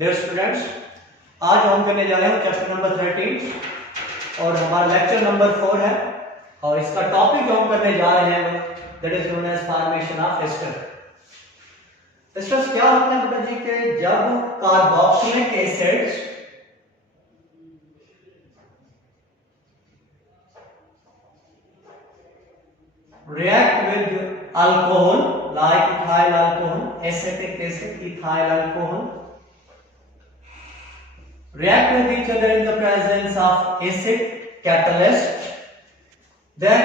Dear students, आज हम करने जा रहे हैं चैप्टर नंबर 13 और हमारा लेक्चर नंबर 4 है और इसका टॉपिक जो हम करने जा रहे हैं that is known as formation of ester. Esters क्या होता है बेटा जी के जब carboxylic acids react with alcohol like ethyl alcohol, acetic acid, ethyl alcohol react with each other in the presence of acid catalyst, then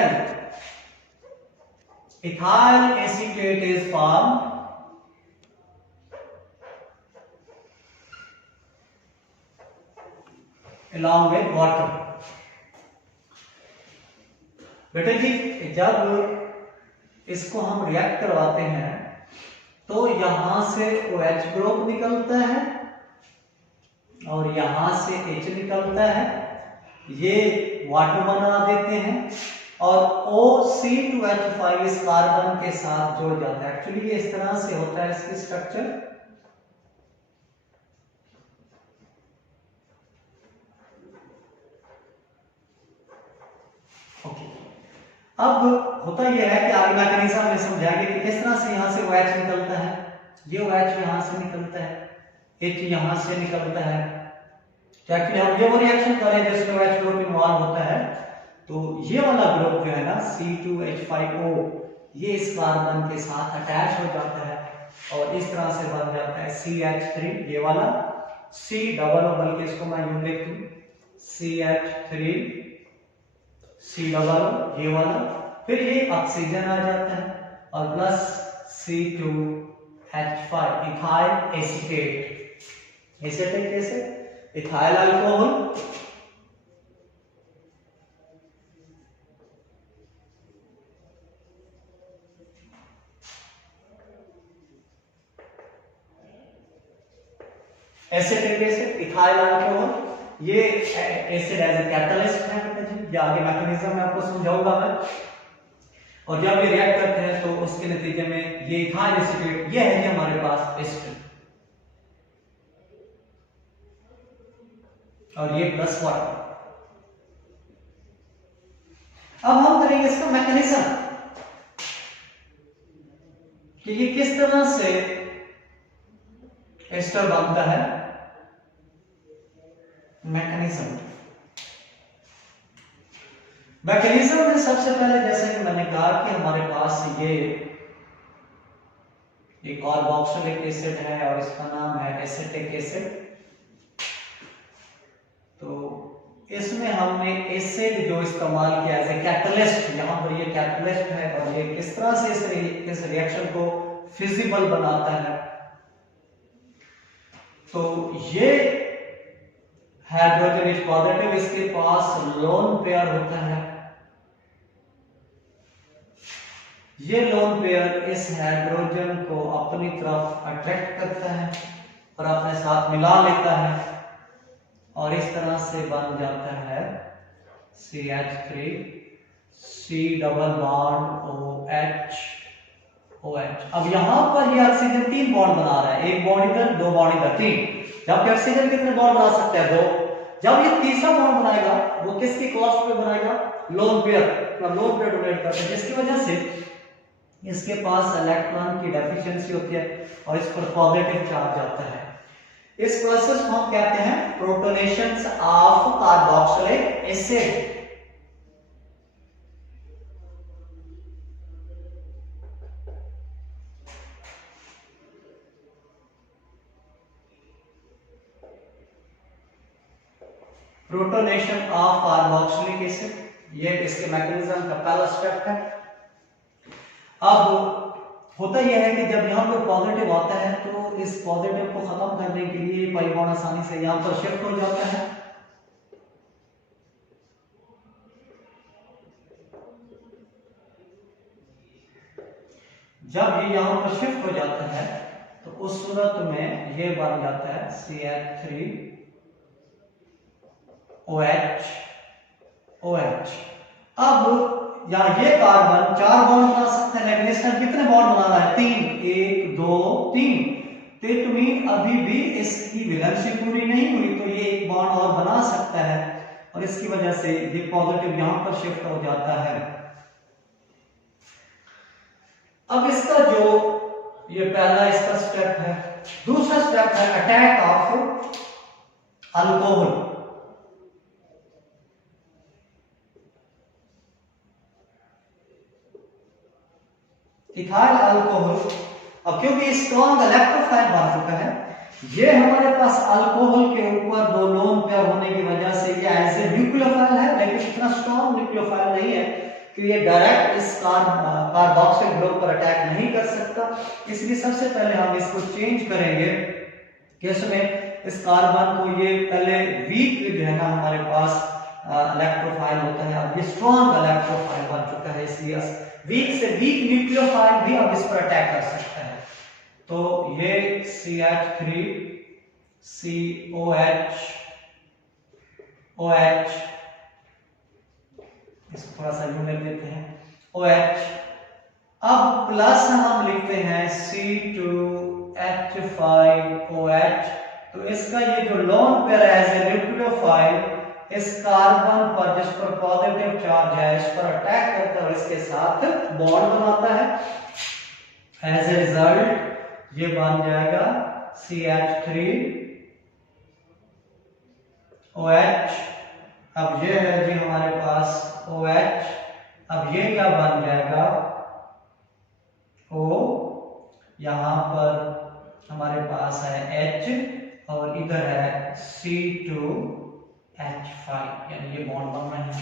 ethyl acetate is formed along with water। बेटे जी जब इसको हम रिएक्ट करवाते हैं तो यहां से OH group निकलता है और यहां से H निकलता है, ये वाटर बना देते हैं और OC2H5 इस कार्बन के साथ जुड़ जाता है। एक्चुअली ये इस तरह से होता है इसकी स्ट्रक्चर। ओके, अब होता यह है कि आगे मैकेनिज्म में समझाएंगे कि किस तरह से यहां से OH निकलता है, ये OH यहां से निकलता है, H यहां से निकलता है। तो एक्चुअली हम ये वो रिएक्शन कर रहे हैं जिसमें OH ग्रुप इन्वॉल्व होता है, तो ये वाला ग्रुप जो है ना C2H5O ये इस कार्बन के साथ अटैच हो जाता है और इस तरह से बन जाता है CH3, ये वाला C डबल, बल्कि इसको मैं यूं लिख दूं CH3 C डबल ये वाला, फिर ये ऑक्सीजन आ जाता है और plus C2H5 ethyl acetate, acetate कैसे ethyl alcohol acetate acid ethyl alcohol, ये एसिड एज ए कैटलिस्ट है बेटा जी, ये आगे मैकेनिज्म में आपको समझाऊंगा मैं। और जब ये रिएक्ट करते हैं तो उसके नतीजे में ये इथाइल एसीटेट ये है जी हमारे पास एस्टर और ये प्लस वाटर। अब हम करेंगे इसका मैकेनिज्म कि ये किस तरह से एस्टर बनता है। मैकेनिज्म में सबसे पहले जैसे कि मैंने कहा कि हमारे पास ये एक कार्बोक्सिलिक एसिड है और इसका नाम है एसिटिक एसिड। तो इसमें हमने एसिड जो इस्तेमाल किया एज ए कैटलिस्ट, यहां पर ये कैटलिस्ट है और ये किस तरह से इस रिएक्शन को फिजिबल बनाता है। तो ये हाइड्रोजन इज पॉजिटिव, इसके पास लोन पेयर होता है, ये लोन पेयर इस हाइड्रोजन को अपनी तरफ अट्रैक्ट करता है और अपने साथ मिला लेता है और इस तरह से बन जाता है CH3 C double bond OH OH। अब यहां पर ये ऑक्सीजन 3 बॉन्ड बना रहा है, एक बॉन्ड इधर, 2 बॉन्ड इधर, 3। जबकि ऑक्सीजन कितने बॉन्ड बना सकता है? 2। जब ये तीसरा बॉन्ड बनाएगा वो किसकी कॉस्ट पे बनाएगा? Lone pair, lone pair donate करता है, जिसकी वजह से इसके पास इलेक्ट्रॉन की डेफिशिएंसी होती है और इस पर पॉजिटिव चार्ज आता है। इस प्रोसेस को हम कहते हैं protonation of carboxylic acid. Protonation of carboxylic acid, ये इसके मैकेनिज्म का पहला स्टेप है। अब होता यह है कि जब यहां पर पॉजिटिव आता है तो इस पॉजिटिव को खत्म करने के लिए पाई बॉन्ड आसानी से यहां पर शिफ्ट हो जाता है। जब ये यहां पर शिफ्ट हो जाता है तो उस सूरत में ये बन जाता है CH3 OH OH। अब यहां ये कार्बन 4 बॉन्ड बना सकते हैं, लेकिन इसका कितने बॉन्ड बनाना है? 3, 1 2 3। तो इट मीन अभी भी इसकी वैलेंसी पूरी नहीं हुई, तो ये एक बॉन्ड और बना सकता है और इसकी वजह से ये पॉजिटिव यहां पर शिफ्ट हो जाता है। अब इसका जो ये पहला इसका स्टेप है। दूसरा स्टेप है attack of alcohol. Ethyl alcohol, अब क्योंकि स्ट्रॉन्ग इलेक्ट्रोफाइल बन चुका है, ये हमारे पास अल्कोहल के ऊपर दो लोन पेयर होने की वजह से ये एज ए न्यूक्लियोफाइल है, लेकिन इतना स्ट्रॉन्ग न्यूक्लियोफाइल नहीं है कि ये डायरेक्ट इस कार्बोक्सिल ग्रुप पर अटैक नहीं कर सकता। इसलिए सबसे पहले हम इसको चेंज करेंगे कि इसमें इस कार्बन को ये पहले वीक जो है ना हमारे पास इलेक्ट्रोफाइल होता है, अब ये स्ट्रॉन्ग इलेक्ट्रोफाइल बन चुका है, इसलिए वीक से वीक न्यूक्लियोफाइल भी अब इस पर अटैक कर सकता है। तो ये CH3 COH OH, इसको थोड़ा सा यूं लिख देते हैं OH। अब प्लस हम लिखते हैं C2H5OH। तो इसका ये जो लोन पेयर है एज ए न्यूक्लियोफाइल इस कार्बन पर, जिस पर पॉजिटिव चार्ज है, इस पर अटैक करता है और इसके साथ बॉन्ड बनाता है। एज ए रिजल्ट ये बन जाएगा CH3 OH। अब ये है जी हमारे पास OH, अब ये क्या बन जाएगा O, यहां पर हमारे पास है H और इधर है C2H5, यानी ये बॉन्ड बन रहे हैं।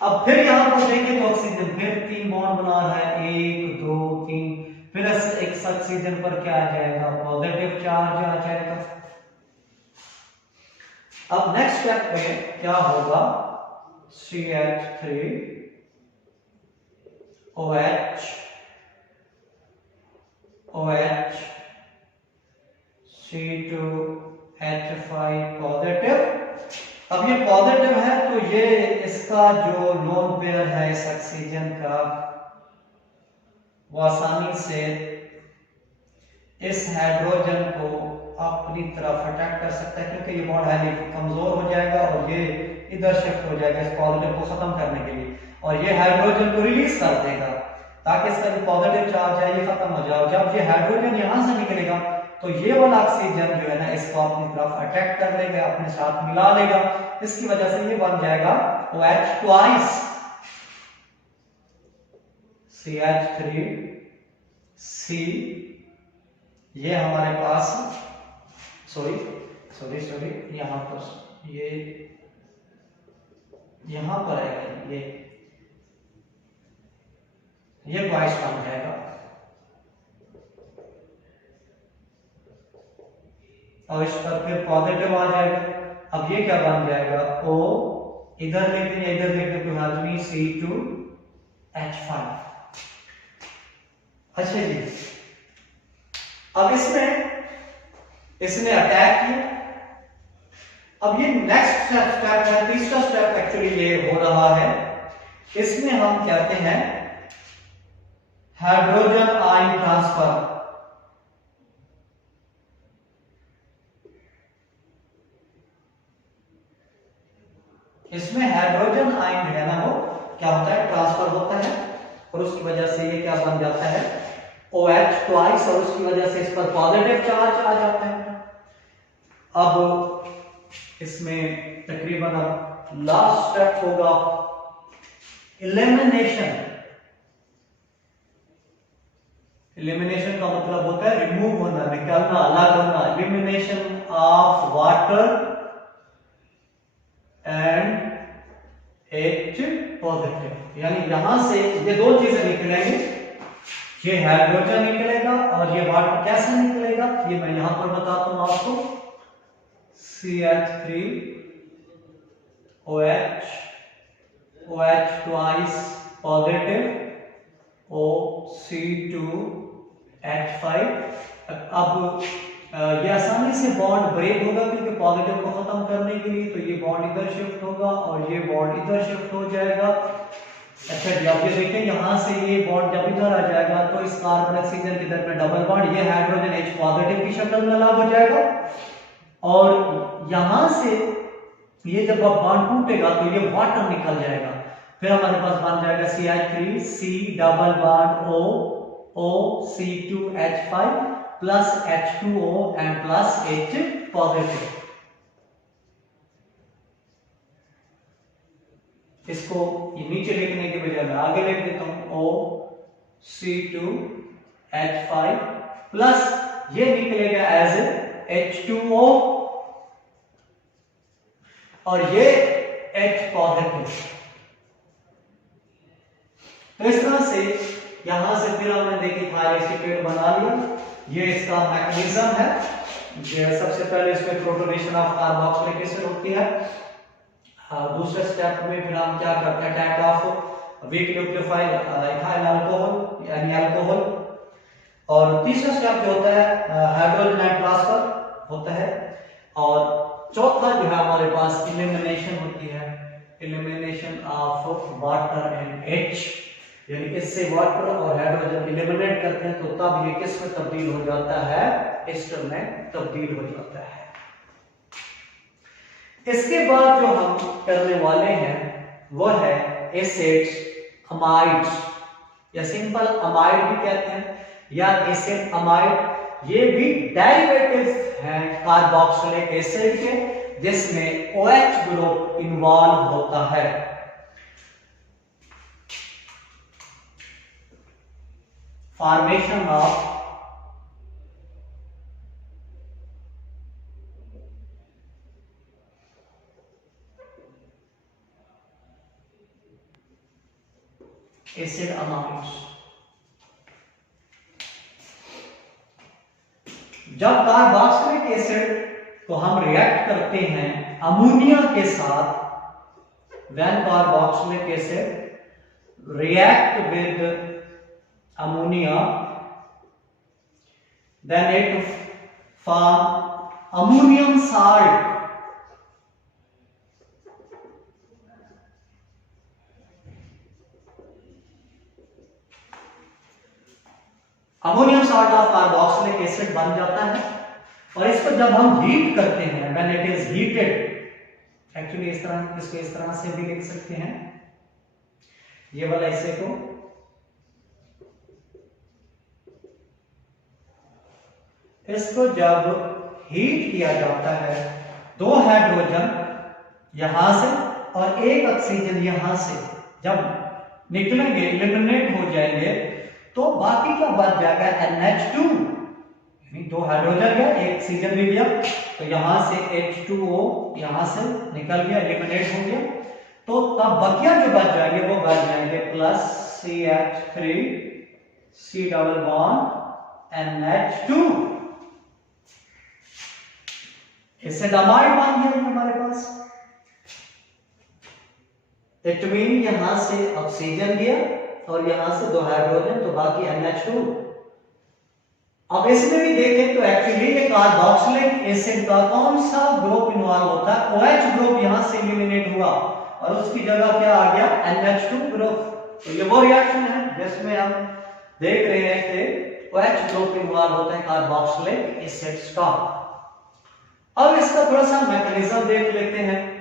अब फिर यहां पर देखें तो ऑक्सीजन फिर 3 बॉन्ड बना रहा है, 1 2 3, फिर एक ऑक्सीजन पर क्या आ जाएगा, पॉजिटिव चार्ज आ जाएगा। अब नेक्स्ट स्टेप में क्या होगा, CH3 OH OH C2H5 positive. अब ये पॉजिटिव है तो ये इसका जो लोन पेयर है इस ऑक्सीजन का, वो आसानी से इस हाइड्रोजन को अपनी तरफ अटैक कर सकता है, क्योंकि ये बॉन्ड हाईली कमजोर हो जाएगा और ये इधर शिफ्ट हो जाएगा इस पॉजिटिव को खत्म करने के लिए, और ये हाइड्रोजन को रिलीज कर देगा ताकि इसका जो पॉजिटिव चार्ज है ये खत्म हो जाए। जब ये हाइड्रोजन यहां से निकलेगा तो ये वाला ऑक्सीजन जो है ना इसको अपनी तरफ अटैक कर लेगा, अपने साथ मिला लेगा, इसकी वजह से ये बन जाएगा OH ट्वाइस CH3 C। ये हमारे पास सॉरी यहां पर ये यहां पर आएगा, ये ट्वाइस बन जाएगा और इस पर फिर पॉजिटिव आ जाएगा। अब ये क्या बन जाएगा O, इधर लिख देंगे, इधर लिख देंगे हाजमी C2H5। अच्छा जी, अब इसने अटैक किया। अब ये नेक्स्ट स्टेप है, तीसरा स्टेप एक्चुअली ये हो रहा है, इसमें हम कहते हैं हाइड्रोजन आयन ट्रांसफर। इसमें हाइड्रोजन आयन जो है ना वो क्या होता है, ट्रांसफर होता है और उसकी वजह से ये क्या बन जाता है OH ट्वाइस, और उसकी वजह से इस पर पॉजिटिव चार्ज आ जाता है। अब इसमें तकरीबन अब लास्ट स्टेप होगा एलिमिनेशन। एलिमिनेशन का मतलब होता है रिमूव होना, निकालना, अलग होना। Elimination of water and H positive, यानी यहां से ये दो चीजें निकलेंगी, ये हाइड्रोजन निकलेगा और ये वाटर कैसे निकलेगा ये मैं यहां पर बताता हूं आपको। CH3 OH OH twice positive O C2H5। अब ये आसानी से बॉन्ड ब्रेक होगा क्योंकि पॉजिटिव को खत्म करने के लिए, तो ये बॉन्ड इधर शिफ्ट होगा और ये बॉन्ड इधर शिफ्ट हो जाएगा अच्छा जी, आप ये देखें यहाँ से ये बॉन्ड जब इधर आ जाएगा तो इस कार्बन ऑक्सीजन के दर में डबल बॉन्ड, ये हाइड्रोजन H पॉजिटिव की शक्ल में अलग हो जाएगा, और यहाँ से ये जब बॉन्ड टूटेगा तो ये वाटर निकल जाएगा, फिर हमारे पास बन जाएगा CH3 C double bond O O C2H5 plus H2O and plus H positive. इसको ये नीचे लिखने के बजाय मैं आगे लिख देता हूं O C2H5 प्लस ये निकलेगा एज H2O और ये H पॉजिटिव। तो इस तरह से यहां से फिर हमने देखी थायराइड एसिड बना लिया। ये इसका मैकेनिज्म है। ये सबसे पहले इसमें प्रोटोनेशन ऑफ कार्बोक्सिलिक एसिड होती है। दूसरे स्टेप में फिर हम क्या करते हैं, attack of weak nucleophile ethyl alcohol यानी अल्कोहल, और तीसरा स्टेप जो होता है हाइड्रोजन आयन ट्रांसफर होता है, और चौथा जो है हमारे पास एलिमिनेशन होती है, elimination of water and H, यानी इससे वाटर और हाइड्रोजन एलिमिनेट करते हैं तो तब ये किस में तब्दील हो जाता है, एस्टर में तब्दील हो जाता है। इसके बाद जो हम करने वाले हैं वो है एसिड्स, अमाइड्स, या सिंपल अमाइड भी कहते हैं या एसिड अमाइड। ये भी डेरिवेटिव्स हैं कार्बोक्सिलिक एसिड के, जिसमें OH ग्रुप इन्वॉल्व होता है। Formation of acid amides. जब कार्बोक्सिलिक एसिड को हम रिएक्ट करते हैं अमोनिया के साथ, when carboxylic acid react with ammonia, then it form ammonium salt. Ammonium salt of carboxylic acid बन जाता है, और इसको जब हम हीट करते हैं, when it is heated, actually इस तरह, इसको इस तरह से भी लिख सकते हैं, ये वाला हिस्से को, इसको जब हीट किया जाता है, दो हाइड्रोजन यहां से और एक ऑक्सीजन यहां से जब निकलेंगे, एलिमिनेट हो जाएंगे, तो बाकी क्या बच जाएगा, NH2, यानी दो हाइड्रोजन गया, एक ऑक्सीजन भी गया, तो यहां से H2O यहां से निकल गया, एलिमिनेट हो गया, तो तब बकिया जो बच जाएंगे वो बच जाएंगे plus CH3 C double bond NH2, acid amide बन गया हमारे पास। इट मीन यहां से ऑक्सीजन गया और यहां से दो हाइड्रोजन, तो बाकी NH2। अब इसमें भी देखें तो एक्चुअली ये कार्बोक्सिलिक एसिड का कौन सा ग्रुप इन्वॉल्व होता है, OH ग्रुप यहां से एलिमिनेट हुआ और उसकी जगह क्या आ गया, NH2 ग्रुप। तो ये वो रिएक्शन है जिसमें हम देख रहे हैं कि OH ग्रुप इन्वॉल्व होता है कार्बोक्सिलिक एसिड्स का। अब इसका थोड़ा सा मैकेनिज्म देख लेते हैं।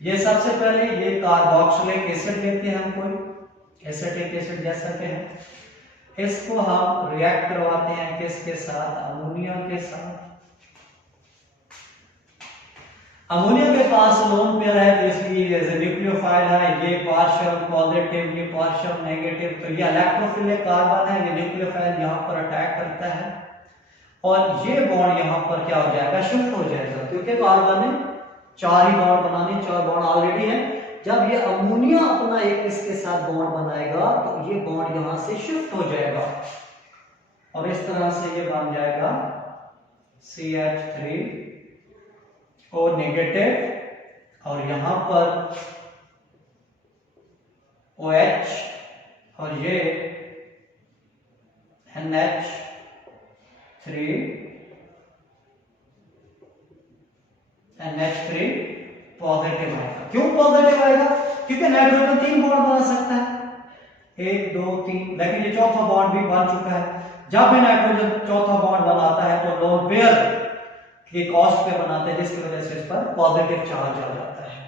ये सबसे पहले ये कार्बोक्सिलिक एसिड लेते हैं हम, कोई एसिटिक एसिड जैसा के हैं, इसको हम रिएक्ट करवाते हैं किसके साथ, अमोनिया के साथ। अमोनिया के पास लोन पेयर है तो इसलिए न्यूक्लियोफाइल है, ये पार्शियल पॉजिटिव, ये पार्शियल नेगेटिव, तो ये इलेक्ट्रोफिलिक कार्बन है, ये न्यूक्लियोफाइल यहां पर अटैक करता है और ये बॉन्ड यहां पर क्या हो जाएगा, शिफ्ट हो जाएगा, क्योंकि कार्बन ने चार ही बॉन्ड बनाने, चार बॉन्ड ऑलरेडी है। जब ये अमोनिया अपना एक इसके साथ बॉन्ड बनाएगा तो ये बॉन्ड यहां से शिफ्ट हो जाएगा और इस तरह से ये बन जाएगा CH3 O नेगेटिव और यहां पर OH और ये NH3 पॉजिटिव आएगा। क्यों पॉजिटिव आएगा? क्योंकि नाइट्रोजन 3 बॉन्ड बना सकता है, 1 2 3, लेकिन ये चौथा बॉन्ड भी बन चुका है। जब भी नाइट्रोजन चौथा बॉन्ड बनाता है तो लोन पेयर के कॉस्ट पे बनाते हैं, जिसकी वजह से इस पर पॉजिटिव चार्ज आ जाता है।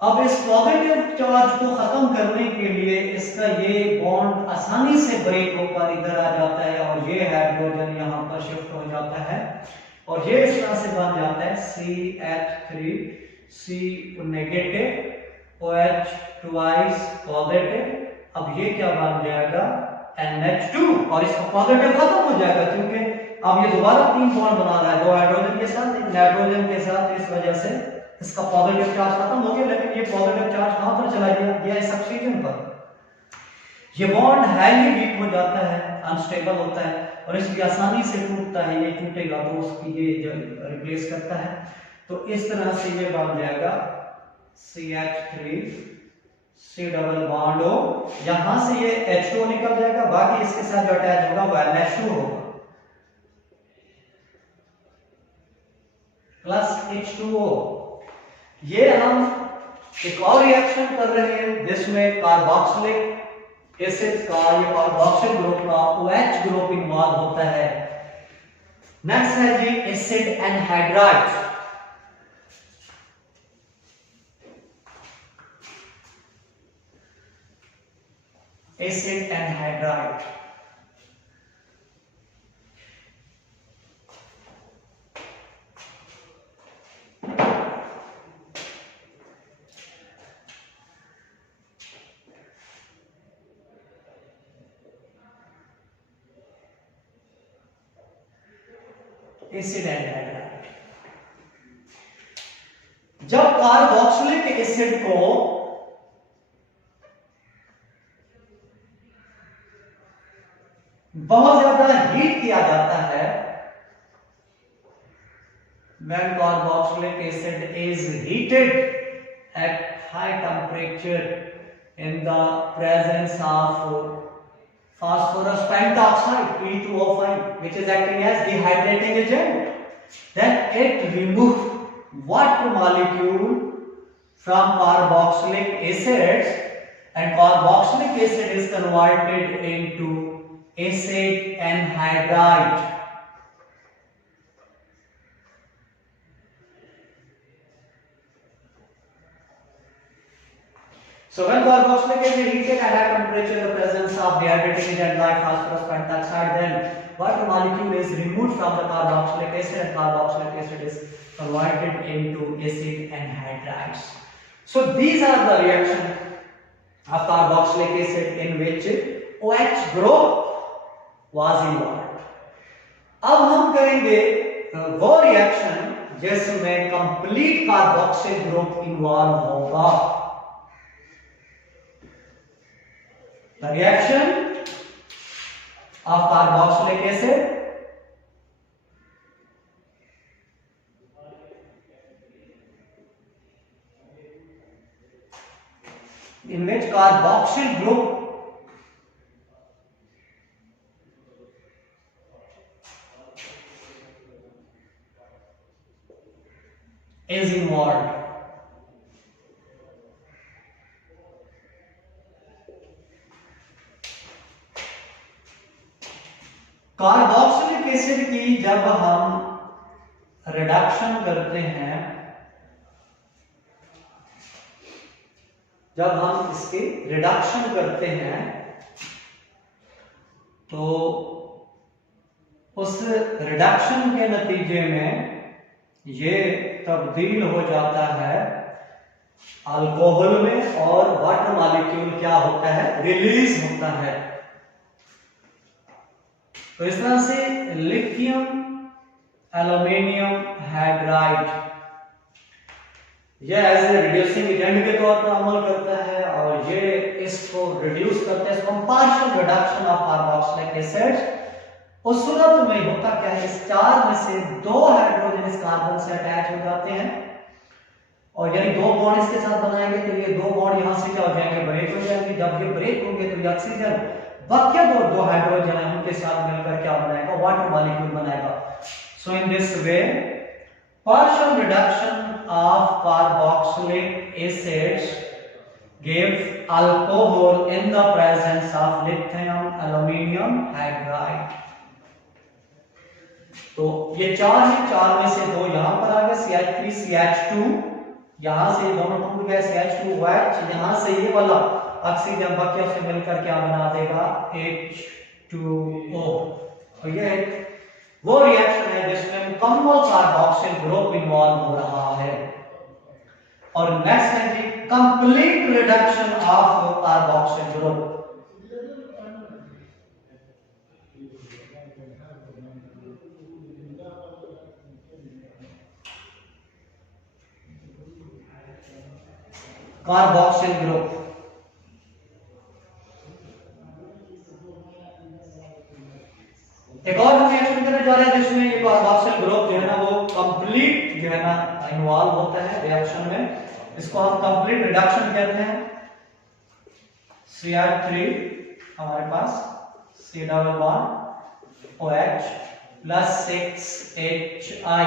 अब इस पॉजिटिव चार्ज को खत्म करने के लिए इसका ये बॉन्ड आसानी से ब्रेक होकर इधर आ जाता है और ये हाइड्रोजन यहाँ पर शिफ्ट हो जाता है और ये इस तरह से बन जाता है CH3 C negative OH twice positive. अब ये क्या बन जाएगा NH2 और इसका पॉजिटिव खत्म हो जाएगा क्योंकि अब ये दोबारा 3 बॉन्ड बना रहा है, 2 हाइड्रोजन के साथ, एक नाइट्रोजन के साथ। इस वजह से इसका पॉजिटिव चार्ज खत्म हो गया, लेकिन ये पॉजिटिव चार्ज कहां पर चला गया? इस ऑक्सीजन पर। ये बॉन्ड हाईली वीक हो जाता है, अनस्टेबल होता है और इसलिए आसानी से टूटता है। ये टूटेगा तो उसकी ये रिप्लेस करता है। तो इस तरह से ये बन जाएगा CH3 C double bond O। यहां से ये H2O निकल जाएगा, बाकी इसके साथ जो अटैच होगा वो NH2 होगा प्लस H2O। ये हम एक और रिएक्शन कर रहे हैं जिसमें कार्बोक्सिलिक एसिड का, ये कार्बोक्सिल ग्रुप का OH ग्रुप इन्वॉल्व होता है। नेक्स्ट है जी acid anhydride. Acid anhydride acid anhydride. जब कार्बोक्सिलिक एसिड को बहुत ज्यादा हीट किया जाता है, when carboxylic acid is heated at high temperature in the presence of phosphorus pentoxide P2O5, which is acting as dehydrating agent, then it removes water molecule from carboxylic acids and carboxylic acid is converted into acid anhydride. So when carboxylic acid is heated at high temperature in the presence of dehydrating agent like phosphorus pentoxide, then water molecule is removed from the carboxylic acid and carboxylic acid is converted into acid anhydrides. So these are the reactions of carboxylic acid in which OH group was involved. अब हम करेंगे वो reaction जिसमें complete carboxyl group involve होगा। The reaction of carboxylic acid in which carboxyl group is involved. Carboxylic acid की जब हम reduction करते हैं, जब हम इसके रिडक्शन करते हैं तो उस रिडक्शन के नतीजे में ये तब्दील हो जाता है अल्कोहल में और वाटर मॉलिक्यूल क्या होता है? रिलीज होता है। तो इस तरह से लिथियम एल्यूमिनियम हाइड्राइड यह एज ए रिड्यूसिंग एजेंट के तौर पर अमल करता है और ये इसको रिड्यूस करता है। इसको partial reduction of carboxylic acid. उस सूरत में होता क्या है, इस चार में से 2 हाइड्रोजन इस कार्बन से अटैच हो जाते हैं और यानी 2 बॉन्ड इसके साथ बनाएंगे तो ये 2 बॉन्ड यहां से क्या हो जाएंगे? ब्रेक हो जाएंगे। जब ये ब्रेक होंगे तो ये ऑक्सीजन बाकी 2 हाइड्रोजन है उनके साथ मिलकर क्या बनाएगा? वाटर मॉलिक्यूल बनाएगा। So in this way partial reduction of carboxylic acids give alcohol in the presence of lithium aluminum hydride। तो ये चार है, चार में से दो यहां पर आ गए CH3 CH2, यहां से दोनों टूट गए CH2OH, यहां से ये वाला ऑक्सीजन बाकियों से मिलकर क्या बना देगा H2O। तो ये वो रिएक्शन है जिसमें मुकम्मल कार्बोक्सिल ग्रुप इन्वॉल्व हो रहा है। और नेक्स्ट है जी complete reduction of carboxyl group. Carboxyl group एक और हम रिएक्शन करने जा रहे हैं जिसमें ये कार्बोक्सिल ग्रुप जो है ना वो कंप्लीट जो है ना इन्वॉल्व होता है रिएक्शन में। इसको हम कंप्लीट रिडक्शन कहते हैं। CH3 हमारे पास C+1OH प्लस 6HI।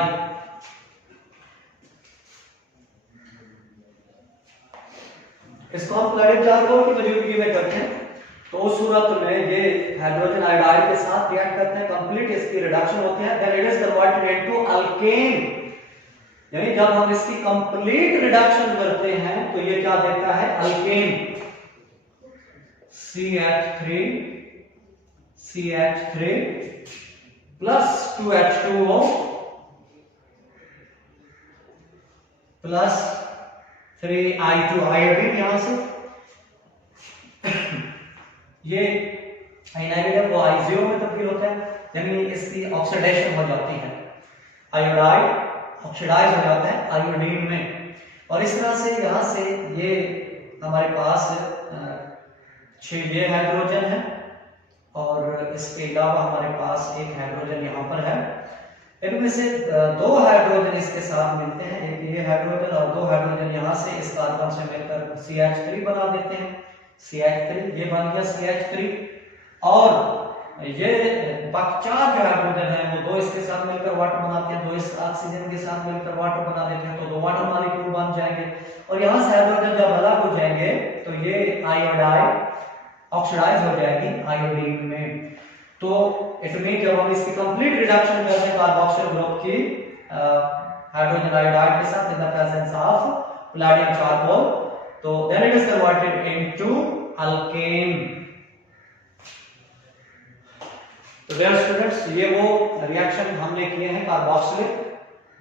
इसको हम क्लोरीन चार्कोल की मौजूदगी में करते हैं। तो उस सूरत में ये हाइड्रोजन आयोडाइड के साथ रिएक्ट करते हैं, कंप्लीट इसकी रिडक्शन होती है, then it is converted into alkane. यानी जब हम इसकी कंप्लीट रिडक्शन करते हैं तो ये क्या देता है alkane. CH3 plus 2H2O plus 3I2 iodine यहां से ये नेगेटिव वो I0 में तब्दील होता है, यानी इसकी ऑक्सीडेशन हो जाती है, आयोडाइड ऑक्सीडाइज हो जाता है आयोडीन में। और इस तरह से यहाँ से ये हमारे पास 6 ये हाइड्रोजन है और इसके अलावा हमारे पास एक हाइड्रोजन यहाँ पर है। इनमें से 2 हाइड्रोजन इसके साथ मिलते हैं, एक ये हाइड्रोजन और 2 हाइड्रोजन यहाँ से इस कार्बन से मिलकर CH3 बना देते हैं। CH3 ये बन गया CH3 और ये बाकी 4 जो हाइड्रोजन है वो 2 इसके साथ मिलकर वाटर बनाते हैं, 2 इस ऑक्सीजन के साथ मिलकर वाटर बना देते हैं, तो 2 वाटर मॉलिक्यूल बन जाएंगे। और यहाँ से हाइड्रोजन जब अलग हो जाएंगे तो ये आयोडाइड ऑक्सीडाइज हो जाएगी आयोडीन में। तो इट मीन जब हम इसकी कंप्लीट रिडक्शन करते हैं कार्बोक्सिल ग्रुप की हाइड्रोजन आयोडाइड के साथ in the presence of palladium charcoal, तो then it is converted into alkane. तो डियर स्टूडेंट्स ये वो रिएक्शन हमने किए हैं कार्बोक्सिलिक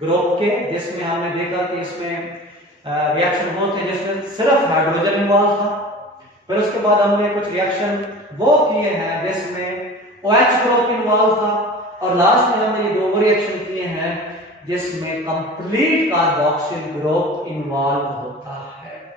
ग्रुप के, जिसमें हमने देखा कि इसमें रिएक्शन वो थे जिसमें सिर्फ हाइड्रोजन इन्वॉल्व था। फिर उसके बाद हमने कुछ रिएक्शन वो किए हैं जिसमें OH ग्रुप इन्वॉल्व था, और लास्ट में हमने ये 2 रिएक्शन किए हैं जिसमें कंप्लीट कार्बोक्सिल ग्रुप इन्वॉल्व होता है।